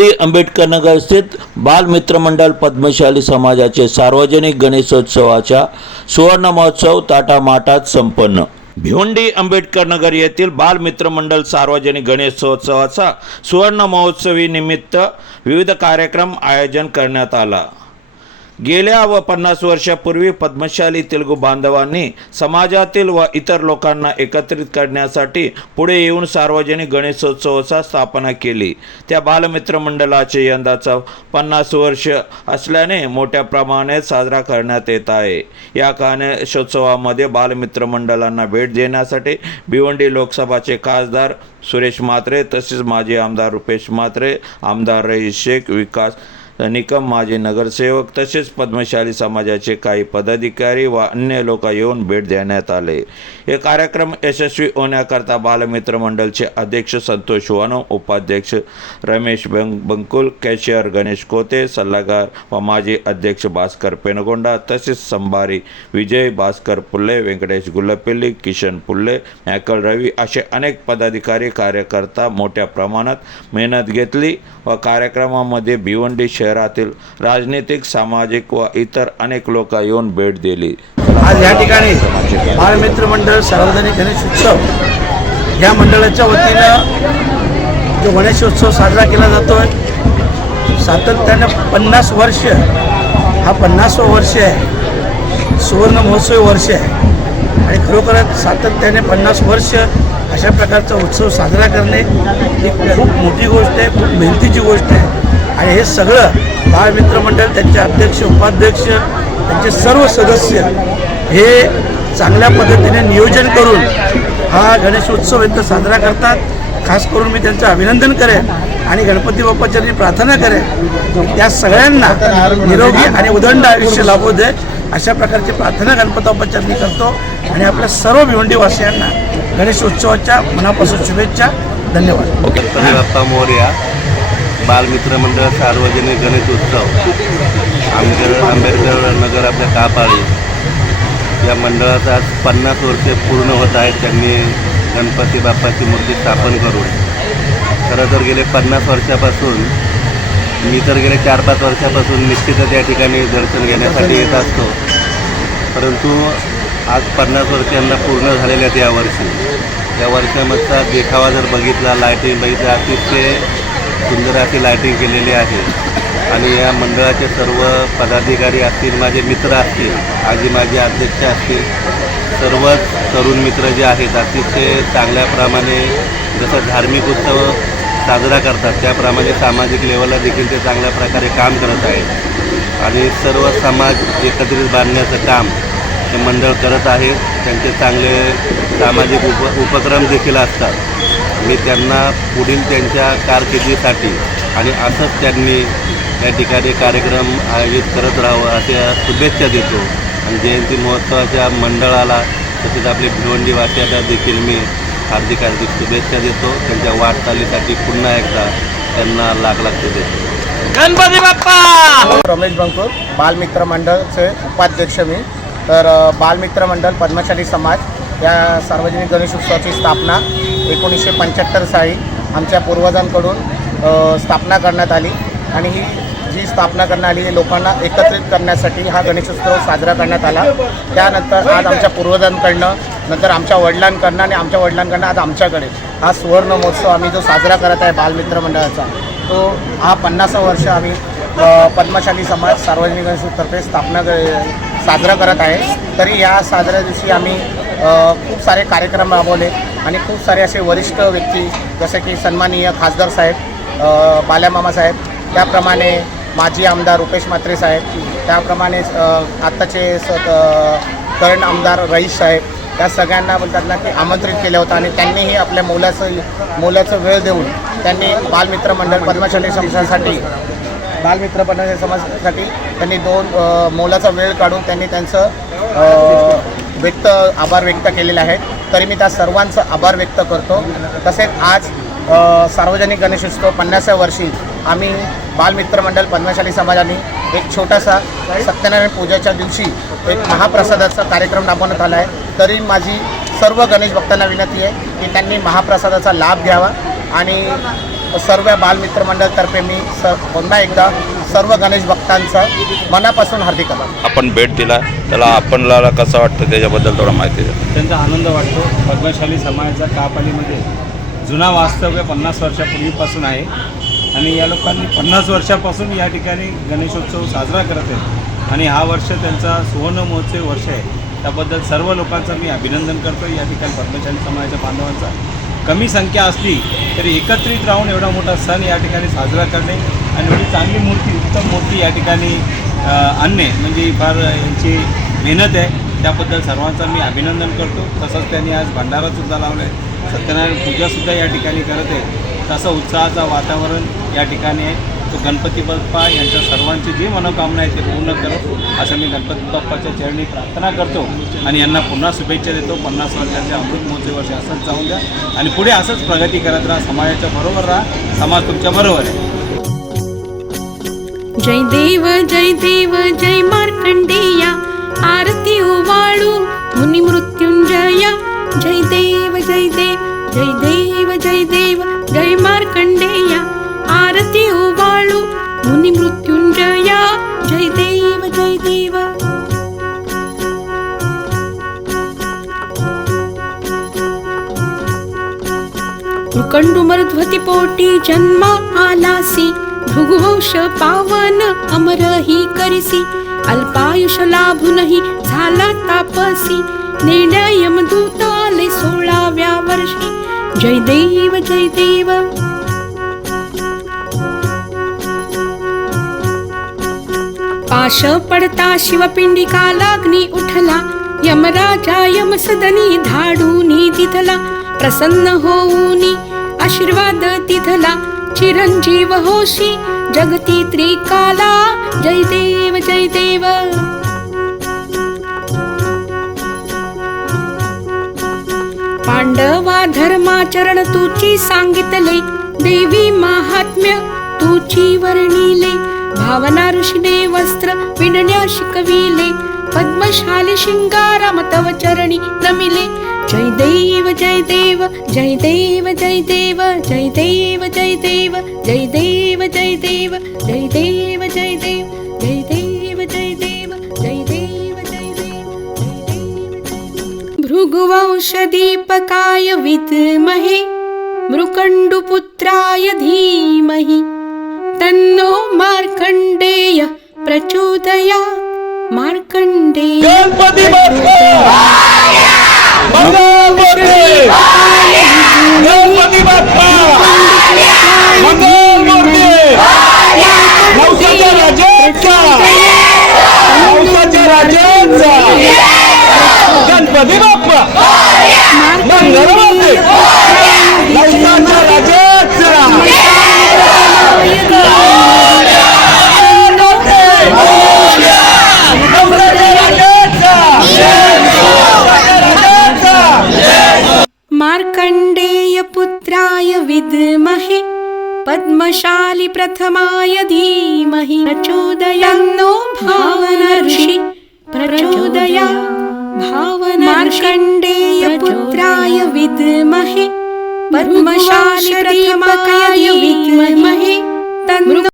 आंबेडकर नगर स्थित बालमित्र मंडळ पद्मशाली समाजाचे सार्वजनिक गणेशोत्सवाचा सुवर्ण महोत्सव ताटामाटात संपन्न। भिवंडी आंबेडकर नगर येथील बालमित्र मंडळ सार्वजनिक गणेशोत्सवाचा सुवर्ण महोत्सवी निमित्त विविध कार्यक्रम आयोजन करण्यात आला। गेल्या 50 वर्षापूर्वी पद्मशाली तेलुगू बांधवांनी समाजातील व इतर लोकांना एकत्रित करण्यासाठी पुढे येऊन सार्वजनिक गणेशोत्सवाची स्थापना केली। त्या बालमित्र मंडळाचे यंदाचा 50 वर्ष असल्याने मोठ्या प्रमाणात साजरा करण्यात येत आहे। या गणेशोत्सवामध्ये बालमित्र मंडळांना भेट देण्यासाठी भिवंडी लोकसभाचे खासदार सुरेश म्हात्रे तसेच माजी आमदार रुपेश म्हात्रे, आमदार रईस शेख, विकास निकम, माजी नगरसेवक तसेच पद्मशाली समाजाचे काही पदाधिकारी व अन्य लोक येऊन भेट देण्यात आले। हे कार्यक्रम यशस्वी होण्याकरता बालमित्र मंडळचे अध्यक्ष संतोष वानव, उपाध्यक्ष रमेश बंकुल, कॅशियर गणेश कोते, सल्लागार व माजी अध्यक्ष भास्कर पेनगोंडा तसेच संभारी विजय, भास्कर पुल्ले, व्यंकटेश गुल्लपिल्ली, किशन पुल्ले, मॅकल रवी असे अनेक पदाधिकारी कार्यकर्ता मोठ्या प्रमाणात मेहनत घेतली व कार्यक्रमामध्ये भिवंडी शहरातील राजनीतिक, सामाजिक व इतर अनेक लोक येऊन भेट दिली। आज या ठिकाणी बालमित्र मंडळ सार्वजनिक गणेशोत्सव या मंडळाच्या वतीनं जो गणेशोत्सव साजरा केला जातोय, सातत्यानं 50 वर्ष, हा 50वं वर्ष आहे, सुवर्ण महोत्सवी वर्ष आहे आणि खरोखरच सातत्याने 50 वर्ष अशा प्रकारचा उत्सव साजरा करणे ही खूप मोठी गोष्ट आहे, खूप मेहनतीची गोष्ट आहे आणि हे सगळं बालमित्र मंडळ, त्यांचे अध्यक्ष, उपाध्यक्ष, त्यांचे सर्व सदस्य हे चांगल्या पद्धतीने नियोजन करून हा गणेशोत्सव इथं साजरा करतात। खास करून मी त्यांचं अभिनंदन करेन आणि गणपती बाप्पाचरणी प्रार्थना करेन त्या सगळ्यांना निरोगी आणि उदंड आयुष्य लाभू दे अशा प्रकारची प्रार्थना गणपती बाप्पाचरणी करतो आणि आपल्या सर्व भिवंडीवासियांना गणेशोत्सवाच्या मनापासून शुभेच्छा। धन्यवाद। गणपती बाप्पा मोरया। बालमित्र मंडळ सार्वजनिक गणेशोत्सव आंबेडकर नगर आपल्या कापाळी या मंडळाचा आज 50 वर्षे पूर्ण होत आहेत। त्यांनी गणपती बाप्पाची मूर्ती स्थापन करून खरं तर गेले 50 वर्षापासून, मी तर गेले 4-5 वर्षापासून निश्चितच या ठिकाणी दर्शन घेण्यासाठी येत असतो, परंतु आज 50 वर्षांना पूर्ण झालेल्या आहेत या वर्षामधचा देखावा जर बघितला, लायटिंग बघितला, अतिशय सुंदर अशी लायटिंग केलेली आहे आणि या मंडळाचे सर्व पदाधिकारी असतील, माझे मित्र असतील, आजी माझे अध्यक्ष असतील, सर्वच तरुण मित्र जे आहेत अतिशय चांगल्याप्रमाणे जसं धार्मिक उत्सव साजरा करतात त्याप्रमाणे सामाजिक लेवलला देखील ते चांगल्या प्रकारे काम करत आहेत आणि सर्व समाज एकत्रित बांधण्याचं काम हे मंडळ करत आहेत। त्यांचे चांगले सामाजिक उपक्रम देखील असतात। मी त्यांना पुढील त्यांच्या कारकिर्दीसाठी आणि असंच त्यांनी या ठिकाणी कार्यक्रम आयोजित करत राहावं अशा शुभेच्छा देतो आणि जयंती महोत्सवाच्या मंडळाला तसेच आपले भिवंडीवासियांना देखील मी हार्दिक शुभेच्छा देतो। त्यांच्या वाटचालीसाठी पुन्हा एकदा त्यांना लाख देतो। गणपती बाप्पा। रमेश बंकुल, बालमित्र मंडळचे उपाध्यक्ष मी। तर बालमित्र मंडळ पद्मशाली समाज या सार्वजनिक गणेशोत्सवाची स्थापना 1975 साली आमच्या पूर्वजांकडून स्थापना करण्यात आली आणि ही जी स्थापना करण्यात आली लोकांना एकत्रित करण्यासाठी हा गणेशोत्सव साजरा करण्यात आला। त्यानंतर आज आमच्या पूर्वजांकडनं, नंतर आमच्या वडिलांकडनं आणि आमच्या वडिलांकडनं आज आमच्याकडे हा सुवर्ण महोत्सव आम्ही जो साजरा करत आहे बालमित्र मंडळाचा, तो हा 50वं वर्ष आम्ही पद्मशाली समाज सार्वजनिक गणेशोत्सवातर्फे साजरा करत आहे। तरी या साजऱ्या दिवशी आम्ही खूप सारे कार्यक्रम राबवले आणि खूप सारे असे वरिष्ठ व्यक्ती जसे की सन्माननीय खासदार साहेब, बाल्यामामा साहेब, त्याप्रमाणे माजी आमदार रुपेश म्हात्रे साहेब, त्याप्रमाणे आत्ताचे करंट आमदार रईस साहेब, या सगळ्यांना बोलतात ना की आमंत्रित केलं होतं आणि त्यांनीही आपल्या मोलाचं वेळ देऊन त्यांनी बालमित्र मंडळ पद्मशाली समाजासाठी त्यांनी मोलाचा वेळ काढून त्यांनी त्यांचं आभार व्यक्त केलेले आहेत। तरी मी त्या सर्वांचा आभार व्यक्त करतो। तसेच आज सार्वजनिक गणेशोत्सव 50व्या वर्षी आम्ही बालमित्र मंडळ पद्मशाली समाजाने एक छोटासा सत्यनारायण पूजेच्या दिवशी एक महाप्रसादाचा कार्यक्रम राबवण्यात आला आहे। तरी माझी सर्व गणेश भक्तांना विनंती आहे की त्यांनी महाप्रसादाचा लाभ घ्यावा आणि सर्व बालमित्र मंडळतर्फे मी पुन्हा एकदा सर्व गणेश भक्तांचं मनापासून हार्दिक आभार. आपण भेट दिला त्याला आपणला कसं वाटतं त्याच्याबद्दल थोडा माहिती द्या. अत्यंत आनंद वाटतो. पद्मशाली समाजाचा कापालीमध्ये जुना वास्तव्य 50 वर्षापूर्वीपासून आहे आणि या लोकांनी 50 वर्षापासून या ठिकाणी गणेशोत्सव साजरा करत आहेत आणि हा वर्ष त्यांचा सुवर्ण महोत्सव वर्ष आहे. त्याबद्दल सर्व लोकांचं मी अभिनंदन करतो. या ठिकाणी पद्मशाली समाजाच्या बांधवांचा कमी संख्या असली तरी एकत्रित राहून एवढा मोठा सण या ठिकाणी साजरा करणे आणि एवढी चांगली मूर्ती, उत्तम मूर्ती या ठिकाणी आणणे म्हणजे फार यांची मेहनत आहे. त्याबद्दल सर्वांचं मी अभिनंदन करतो. तसंच त्यांनी आज भंडारासुद्धा लावला आहे, सत्यनारायण पूजासुद्धा या ठिकाणी करत आहे. तसं उत्साहाचं वातावरण या ठिकाणी आहे. तो गणपती बाप्पा यांच्या सर्वांची जी मनोकामना आहे ते पूर्ण करो असं मी गणपती बाप्पाच्या चरणी प्रार्थना करतो आणि यांना पुन्हा शुभेच्छा देतो. 50 वर्षाचे अमृत महोत्सव वर्ष असंच जाऊन द्या आणि पुढे असंच प्रगती करत राहा. समाजाच्या बरोबर राहा, समाज तुमच्या बरोबर आहे. जय देव जय देव जय मार्कंडेया, आरती ओवाळू मुनी मृत्युंजया. जय देव जय देव जय देव जय देव जय मार्कंडेया, आरती ओवाळू मुनी मृत्युंजया. जय देव जय देव. मृकंडुमर्ध्वती पोटी जन्मा आलासी, भृगुवंश पावन अमर ही करिसी. अल्पायुष लाभूनही झाला तापसी, नेण्या यमदूत आले 16व्या वर्षी. जय देव जय देव. पाश पडता शिवपिंडिका लाग्नी उठला, यमराजा यमसदनी धाडूनी तिथला. प्रसन्न होऊनी आशीर्वाद तिथला, चिरंजीव होशी जगती त्रिकाला. जय देव जय देव. पांडवा धर्माचरण तुची सांगितले, देवी महात्म्य तुची वर्णिले. भावना ऋषीने वस्त्र विणण्या शिकविले, पद्मशाली शिंगाराम तव चरणी नमिले. जय देव जय देव जय देव जय देव जय देव जय देव जय देव जय देव जय देव जय देव जय देव जय देव जय देव जय देव. भृगुवंश दीपकाय विद्महे, मृकंडुपुत्राय धीमहि. तन्नो मार्कंडेय प्रचोदयात्. मार्कंडेय गणपती बाप्पा मंगलमूर्ती, गणपती बाप्पा मंगलमूर्ती. नवसाच्या राजाचा, नवसाच्या राजाचा गणपती बाप्पा मंगलमूर्ती. नवसाच्या राजाचा मार्कंडेय पुत्राय विद्महे, पद्मशाली प्रथमाय धीमहि. प्रचोदयान्नो भावना ऋषि प्रचोदयात्. भावना मार्कंडेय पुत्राय विद्महे, पद्मशाली प्रथमाय धीमहि. तन्नो